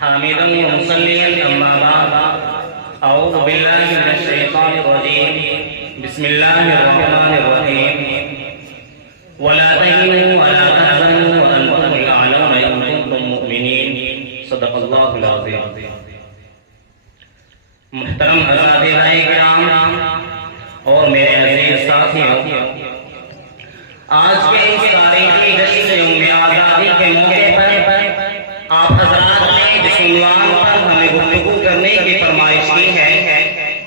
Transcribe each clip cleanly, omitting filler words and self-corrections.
حامدا ومصليا أما بعد أعوذ بالله من الشيطان الرجيم بسم الله الرحمن الرحيم ولا تهنوا ولا تحزنوا وأنتم الأعلون إن كنتم مؤمنين صدق الله العظيم. محترم اساتذہ کرام اور میرے عزیز ساتھیوں، آج کے اس تاریخی جشن یوم آزادی کے موقع پر آپ حضرات نے جس عنوان پر ہمیں گفتگو کرنے کی فرمائش کی ہے،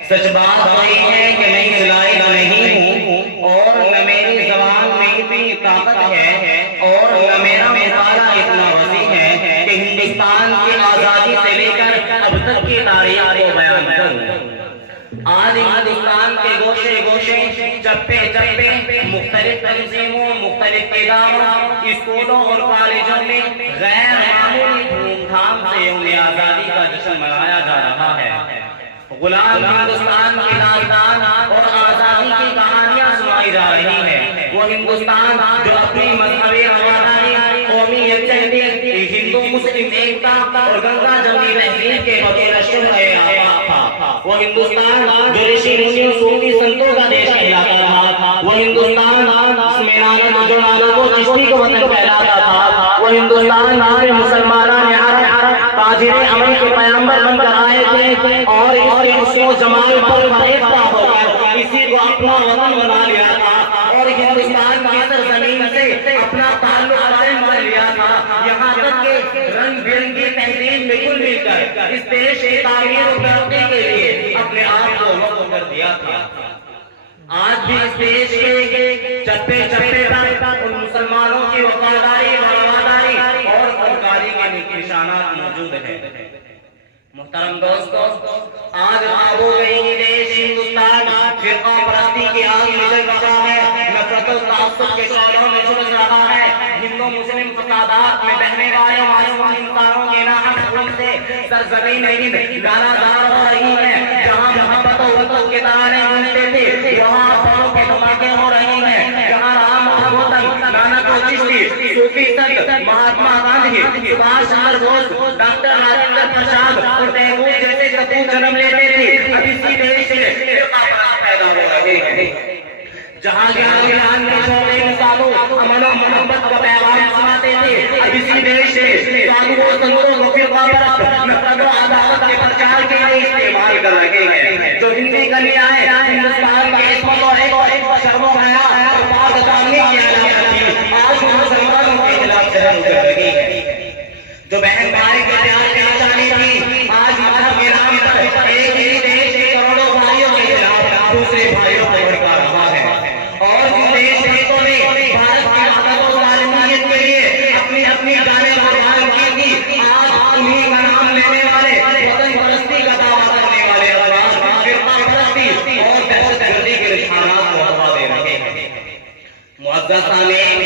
سچ بات وہی ہے کہ میں اس لائق نہیں ہوں اور نہ میری زبان میں اتنی طاقت ہے اور نہ میرا مطالعہ اتنا وسیع ہے کہ ہندوستان کی آزادی سے لے کر اب تک کی تاریخ کو بیان کروں. آج ہندوستان کے گوشے گوشے، چپے چپے، مختلف تنظیموں، مختلف اداروں، اسکولوں اور کالجوں میں غیر معمولی دھوم دھام سے یوم آزادی کا جشن منایا جا رہا ہے. غلام ہندوستان کی داستان اور آزادی کی کہانیاں سنائی جا رہی ہیں. وہ ہندوستان جو اپنی مذہبی رواداری، قومی یکجہتی، ہندو مسلم ایکتا اور گنگا جمنی تہذیب کے وکیل شہر آباد تھا. وہ ہندوستان جو رشی منیوں، صوفی سنتوں کا دیش کہلاتا رہا تھا. وہ ہندوستان جس میں نانک جو نانک و چشتی کو وطن کہلاتا تھا. وہ ہندوستان جس میں مسلمانان عرب تاجر امن کے پیغمبر بن کر آئے تھے اور اس کے حسن و جمال پر فریفتہ ہو کر اسی کو اپنا وطن بنا لیا تھا اور ہندوستان کی سرزمین سے اپنا تعلق قائم کر لیا تھا. یہاں تک کہ رنگ برنگی تہذیب میں کل مل کر اس دیش کی تعمیر و ترقی کے لیے اپنے آپ کو وقف کر دیا تھا. آج بھی اس دیش کے چپے چپے پر ان مسلمانوں کی وفاداری، رواداری اور فنکاری کے نشانات موجود ہیں. محترم دوستو، آج آبو گئی دیش ہندوستان فرقہ پرستی کی آگ میں جل رہا ہے، نفرت و تعصب کے شعلوں میں جھلس رہا ہے. ہندو مسلم فسادات میں بہنے والے معصوم انسانوں کے ناحق خون سے سرزمین ہند گالادار ہو رہی ہے. جہاں محبت و وطن کے ترانے گونجتے تھے، وہاں افواہوں کے دھماکے ہو رہے ہیں. جہاں رام گوتم، نانک و چشتی، صوفی سنت، مہاتما گاندھی، سبھاش چندر بوس، ڈاکٹر راجندر پرساد اور تیمور جیسے سپوت جنم لیتے تھے، اب اسی دیش میں فرقہ پرست پیدا ہو رہے ہیں. جہاں جہاں کے چھوٹے انسانوں امن و محبت کا پیغام سناتے تھے، اب اسی دیش میں سادھو و سنتوں کو فرقہ پرست نفرت و عداوت کے پرچار کے لیے استعمال کر رہے ہیں. جو ہندی کلیاں ہیں، ہندوستان کا عصمت اور شرم و حیا اور پاک دامنی کی علامت تھی، آج مسلمانوں کے خلاف جہل کر رہی ہے. جو بہن بھائی کے پیار کی نشانی تھی، آج مذہب کے نام پر ایک ہی دیش کے کروڑوں بھائیوں کے خلاف دوسرے بھائیوں کو بھڑکا رہا ہے. اور جن دیش بھکتوں نے بھارت کی وحدت و سالمیت کے لیے اپنی اپنی جانیں قربان کی تھی، آج انہیں کا نام لینے والے، وطن پرستی کا دعویٰ کرنے والے افراد فرقہ پرستی اور دہشت گردی کے رجحانات کو ہوا دے رہے ہیں. معزز سامعین،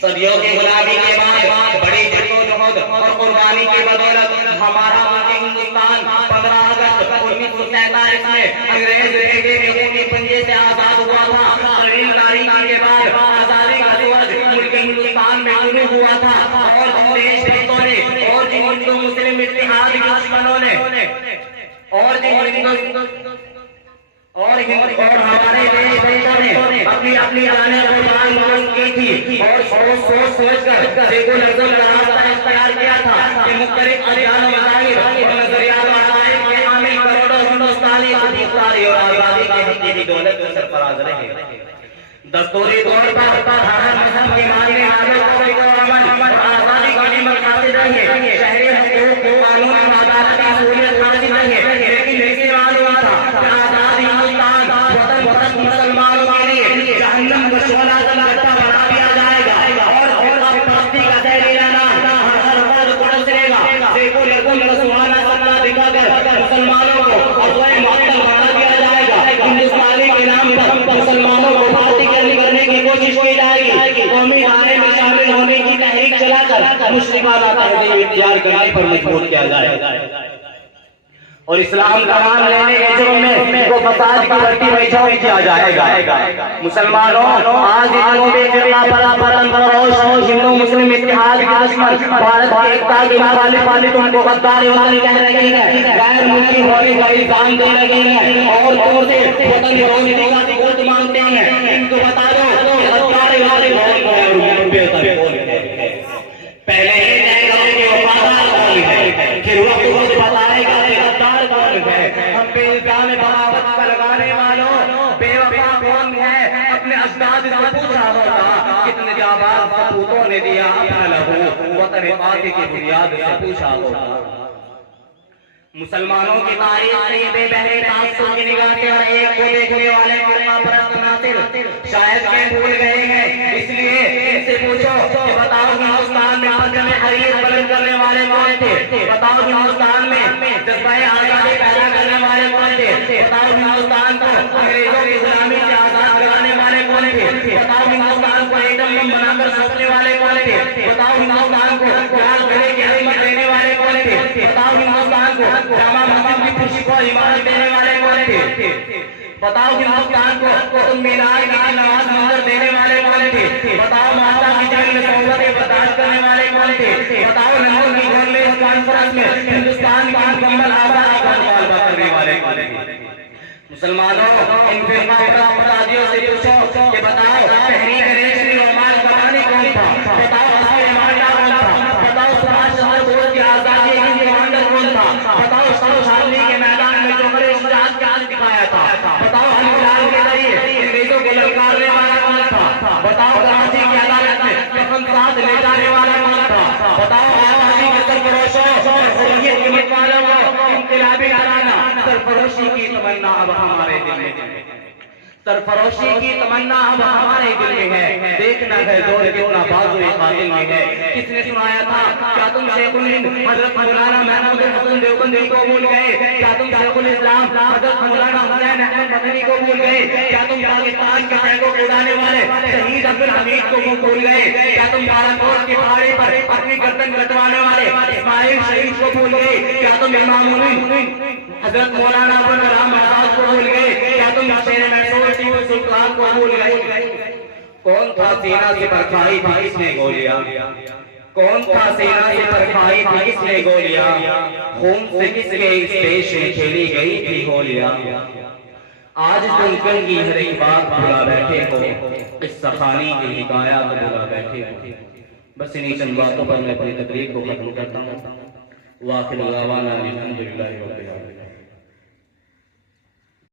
صدیوں کی غلامی کے بعد بڑی جدوجہد اور قربانی کی بدولت ہمارا ملک ہندوستان 15 اگست 1947 میں انگریز بھیجے کے خونی پنجے سے آزاد ہوا تھا. 3 تاریخ کے بعد آزادی کا سورج ملک ہندوستان میں طلوع ہوا تھا اور جن دیش بھکتوں نے اور جن ہندو مسلم اتحاد کے دشمنوں نے اور ہمارے دیش بھکتوں نے اپنی جانیں قربان کی تھی اور سوچ کر سیکولرزم کا راستہ اختیار کیا تھا کہ مختلف ادیان و مذاہب اور نظریات و عقائد کے حامل کروڑوں ہندوستانی خود مختاری اور آزادی کی حقیقی دولت میں سرفراز رہے. دستوری طور پر ہر مذہب کے ماننے والے کو امن اور آزادی کا نعمت حاصل رہے، شہری حقوق کو قانون اور عدالت کی سہولت حاصل رہے. لیکن اسے معلوم تھا کہ آزاد ہندوستان وطن پرست مسلمانوں کے لیے جہنم کا شعلہ جلتا بنا دیا جائے گا اور فرقہ پرستی کا زہریلا نام ہر فرد کو ڈسے گا. سیکولرزم کا سہانا سپنا دکھا کر مسلمانوں کو اغوائے معطل بنا دیا جائے گا. ہندوستانی کے نام پر مسلمانوں کو بھارتی کرنے کی کوشش کی جائے گی. قومی دھارے میں شامل ہونے کی تحریک چلا کر مشرکانہ تہذیب اختیار کرنے پر مجبور کیا جائے گا. اور اسلام کا نام لینے کے جرم میں وہ فساد کی بھٹی میں کیا جائے گا۔ مسلمانوں، آج جنوبی فرقہ پرست فروش ہندو مسلم اتحاد کا دشمن بھارت کی ایکتا کے مخالف تم کو غدار وطن کہہ رہی ہے، غیر ملکی ہونے کا الزام دے رہی ہے اور تم سے وطن فروشی کا ثبوت مانگتے ہیں۔ ان کو بتا دو کہ غدار والے کون ہے، پہلے یہ طے کرو کہ وفادار کون ہے، پھر وقت خود بتائے گا کہ غدار کون ہے۔ ہم پہ الزام بغاوت کا لگانے والوں بے وفا کون ہے، اپنے اجداد سے پوچھا ہوگا کتنے جانباز سپوتوں نے دیا اپنا لہو، وطن پاک کی بنیاد سے پوچھا ہوگا۔ مسلمانوں کی تاریخ میں بے بہرے تعصب کی نگاہ سے ہر ایک کو دیکھنے والے فرقہ پرست ناصر شاید کہ بھول گئے ہیں، اس لیے ان سے پوچھو کہ بتاؤ ہندوستان میں پنجم حریر بلند کرنے والے کون تھے، بتاؤ ہندوستان میں جذبہ آزادی پیدا کرنے والے کون تھے، بتاؤ ہندوستان کو انگریزوں کی غلامی سے آزاد کرانے والے کون تھے، بتاؤ ہندوستان کو ایٹم بم بنا کر سونپنے والے کون تھے، بتاؤ ہندوستان کو لال قلعے کی عظمت دینے والے کون تھے، بتاؤ ہندوستان کو جامع مسجد کی خوشی کو عمارت دینے والے کون تھے، بتاؤ ہندوستان کو قطب مینار کی نواز منظر دینے والے کون تھے، بتاؤ مہاتا کی جنگ میں صحبت برداشت کرنے والے کون تھے، بتاؤ لاہور کی گورنر کانفرنس میں ہندوستان کی مکمل آزادی کا مطالبہ کرنے والے کون تھے۔ مسلمانوں، ان فرقہ افرادیوں سے پوچھو کہ بتاؤ تحریک ریشمی رومان بنانی کون تھا، بتاؤ حسن مانڈا کون تھا، بتاؤ سبھاش چندر بوس کی آزادی کی کمانڈر کون تھا، بتاؤ شمشادی کے میدان میں جو بڑے شجاعت کا دکھایا تھا، بتاؤ ہندوستان کے ذریعے انگریزوں کو للکارنے والا کون تھا، بتاؤ کراچی کی عدالت میں کفن ساتھ لے جانے والا کون تھا، بتاؤ آزادی کے سرفروشوں اور حریت کے متوالوں کو انقلابی گھرانہ سرفروشی کی تمنا اب ہمارے دل میں ہے، سرفروشی کی تمنا اب ہمارے دل میں ہے، دیکھنا ہے دور کتنا بازوئے قاتل میں ہے۔ کس نے سنایا تھا کیا تم شیخ الہند حضرت مولانا محمود حسن دیوبندی کو بھول گئے، کیا تم شیخ الاسلام حضرت مولانا حسین احمد مدنی کو بھول گئے، کیا تم پاکستان کے ٹینکوں کو اڑانے والے شہید عبدالحمید کو بھول گئے، کیا تم بارکوٹ کی پہاڑی پر اپنی گردن کٹوانے والے اسماعیل شریف کو بھول گئے، کیا تم امام الہند حضرت مولانا ابوالکلام آزاد کو بھول گئے، کیا تم شیر محسود ٹیپو سلطان کو بھول گئے۔ کون تھا سینہ سے پرکھائی تھی کس نے گولیاں، کون تھا سینہ سے پرکھائی تھی کس نے گولیاں، خون سے کس کے اس دیش میں کھیلی گئی تھی گولیاں۔ آج تم کن کی ہر ایک بات بھلا بیٹھے ہو، اس سخانی کی حکایات بھلا بیٹھے ہو۔ بس انہی چند باتوں پر میں اپنی تقریر کو ختم کرتا ہوں۔ وآخر دعوانا الحمدللہ رب العالمین۔